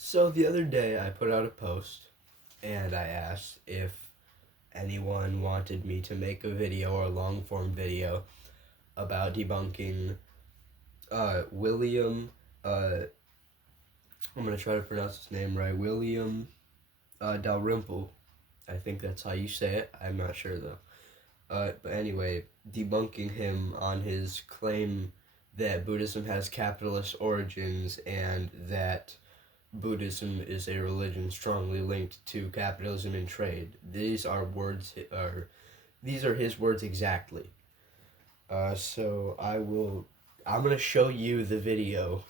So the other day I put out a post and I asked if anyone wanted me to make a video or a long form video about debunking William I'm gonna try to pronounce his name right. William Dalrymple. I think that's how you say it. I'm not sure though. But anyway, debunking him on his claim that Buddhism has capitalist origins and that Buddhism is a religion strongly linked to capitalism and trade. These are his words exactly. I'm gonna show you the video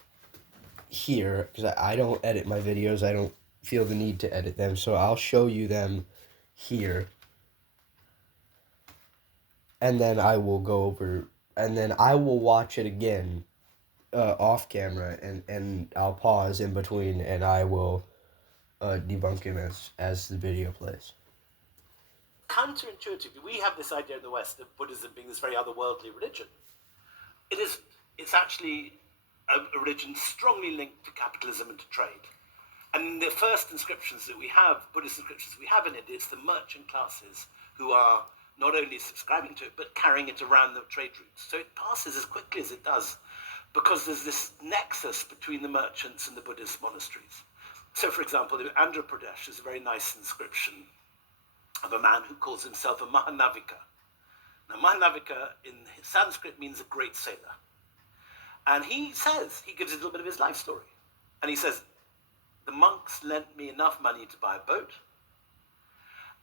here because I don't edit my videos. I don't feel the need to edit them, so I'll show you them here, and then I will go over, and then I will watch it again off camera, and I'll pause in between, and I will debunk him as the video plays. Counterintuitively, we have this idea in the West of Buddhism being this very otherworldly religion. It is. It's actually a religion strongly linked to capitalism and to trade. And the first inscriptions that we have, Buddhist inscriptions we have in it, it's the merchant classes who are not only subscribing to it, but carrying it around the trade routes. So it passes as quickly as it does because there's this nexus between the merchants and the Buddhist monasteries. So, for example, in Andhra Pradesh, there's a very nice inscription of a man who calls himself a Mahanavika. Now, Mahanavika in Sanskrit means a great sailor. And he gives a little bit of his life story. And he says, the monks lent me enough money to buy a boat.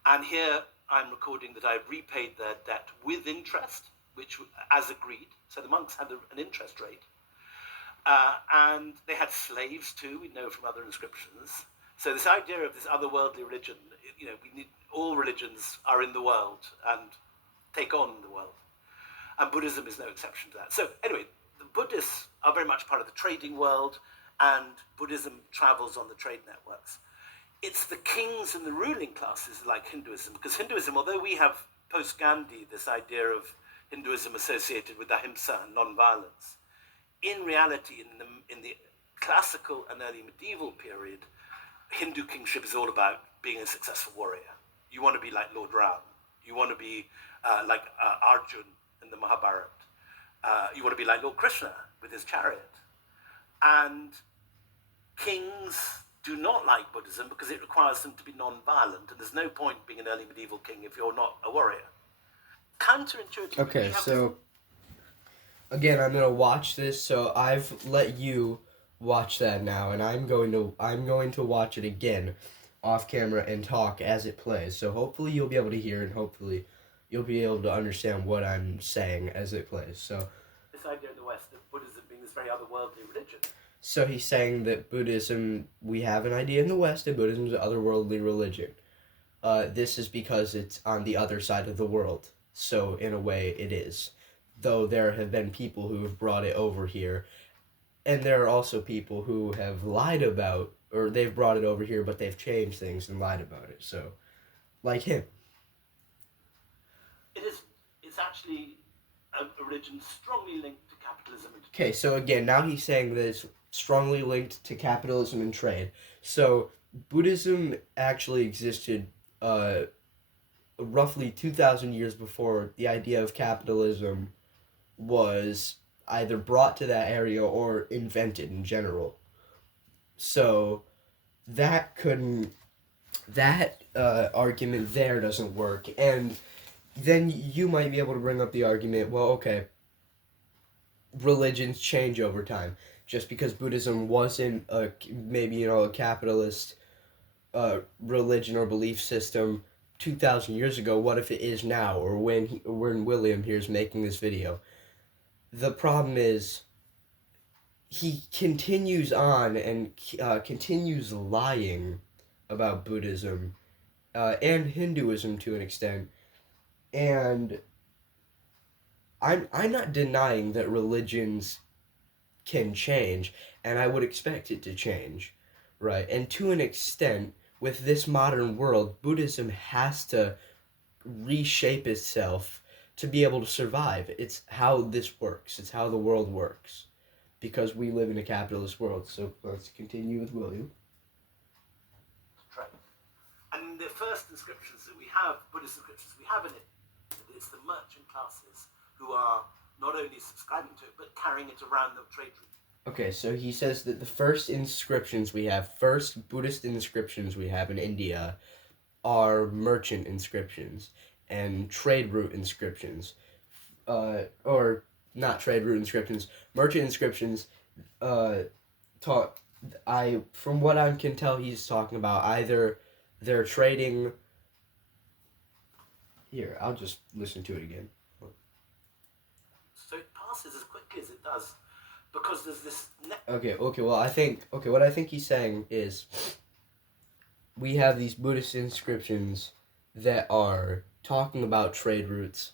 And here I'm recording that I've repaid their debt with interest, which as agreed. So the monks had an interest rate. And they had slaves too, we know from other inscriptions. So this idea of this otherworldly religion, all religions are in the world and take on the world. And Buddhism is no exception to that. So anyway, the Buddhists are very much part of the trading world, and Buddhism travels on the trade networks. It's the kings and the ruling classes like Hinduism, because Hinduism, although we have post-Gandhi this idea of Hinduism associated with ahimsa and non-violence, in reality, in the classical and early medieval period, Hindu kingship is all about being a successful warrior. You want to be like Lord Ram. You want to be like Arjun in the Mahabharata. You want to be like Lord Krishna with his chariot. And kings do not like Buddhism because it requires them to be non-violent, and there's no point being an early medieval king if you're not a warrior. Counterintuitive. Okay, so again, I'm gonna watch this. So I've let you watch that now, and I'm going to watch it again off camera and talk as it plays. So hopefully you'll be able to hear, and hopefully you'll be able to understand what I'm saying as it plays. So this idea in the West of Buddhism being this very otherworldly religion. So he's saying that Buddhism, we have an idea in the West that Buddhism is an otherworldly religion. This is because it's on the other side of the world. So in a way it is. Though there have been people who have brought it over here. And there are also people who have lied about, or they've brought it over here, but they've changed things and lied about it. So, like him. It's actually a religion strongly linked to capitalism. Okay, so again, now he's saying that it's strongly linked to capitalism and trade. So Buddhism actually existed roughly 2,000 years before the idea of capitalism was either brought to that area or invented in general. So that argument there doesn't work. And then you might be able to bring up the argument, well, okay, religions change over time. Just because Buddhism wasn't a capitalist religion or belief system 2,000 years ago, what if it is now, or when William here is making this video? The problem is he continues on and continues lying about Buddhism and Hinduism to an extent, and I'm not denying that religions can change, and I would expect it to change, right? And to an extent, with this modern world, Buddhism has to reshape itself to be able to survive. It's how this works. It's how the world works, because we live in a capitalist world. So let's continue with William. And the first inscriptions that we have, Buddhist inscriptions we have in it, it's the merchant classes who are not only subscribing to it, but carrying it around the trade route. Okay, so he says that the first Buddhist inscriptions we have in India are merchant inscriptions and trade route inscriptions. Or not trade route inscriptions, merchant inscriptions. Talk. From what I can tell, he's talking about either they're trading. Here, I'll just listen to it again. So it passes as quickly as it does because there's this. Okay. Well, what I think he's saying is we have these Buddhist inscriptions that are talking about trade routes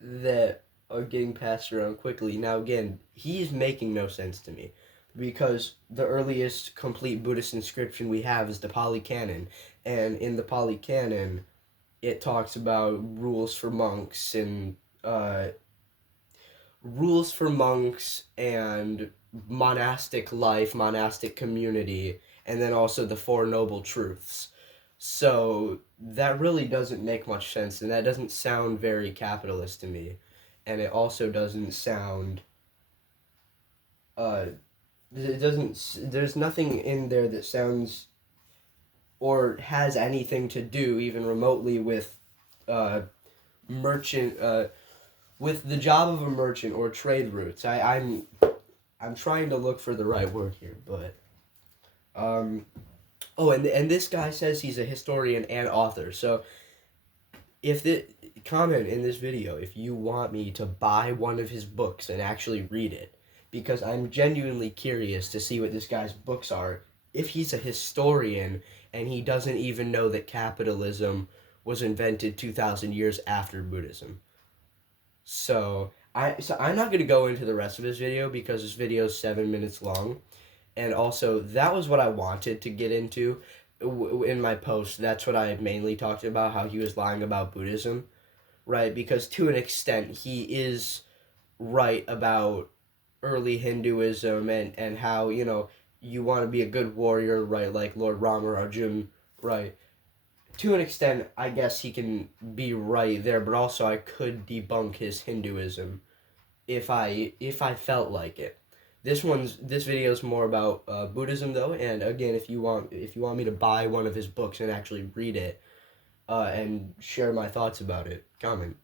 that are getting passed around quickly. Now, again, he's making no sense to me because the earliest complete Buddhist inscription we have is the Pali Canon, and in the Pali Canon, it talks about rules for monks and monastic life, monastic community, and then also the Four Noble Truths. So that really doesn't make much sense, and that doesn't sound very capitalist to me. And it also doesn't sound. It doesn't. There's nothing in there that sounds or has anything to do even remotely with merchant. With the job of a merchant or trade routes. I'm trying to look for the right word here, but and this guy says he's a historian and author. So if the comment in this video if you want me to buy one of his books and actually read it, because I'm genuinely curious to see what this guy's books are. If he's a historian and he doesn't even know that capitalism was invented 2,000 years after Buddhism. So I'm not gonna go into the rest of this video because this video is 7 minutes long, and also that was what I wanted to get into in my post. That's what I mainly talked about, how he was lying about Buddhism, right? Because to an extent he is right about early Hinduism and how you want to be a good warrior, right? Like Lord Rama or Arjun, right? To an extent, I guess he can be right there, but also I could debunk his Hinduism if I felt like it. This video is more about Buddhism though, and again, if you want me to buy one of his books and actually read it, and share my thoughts about it, comment.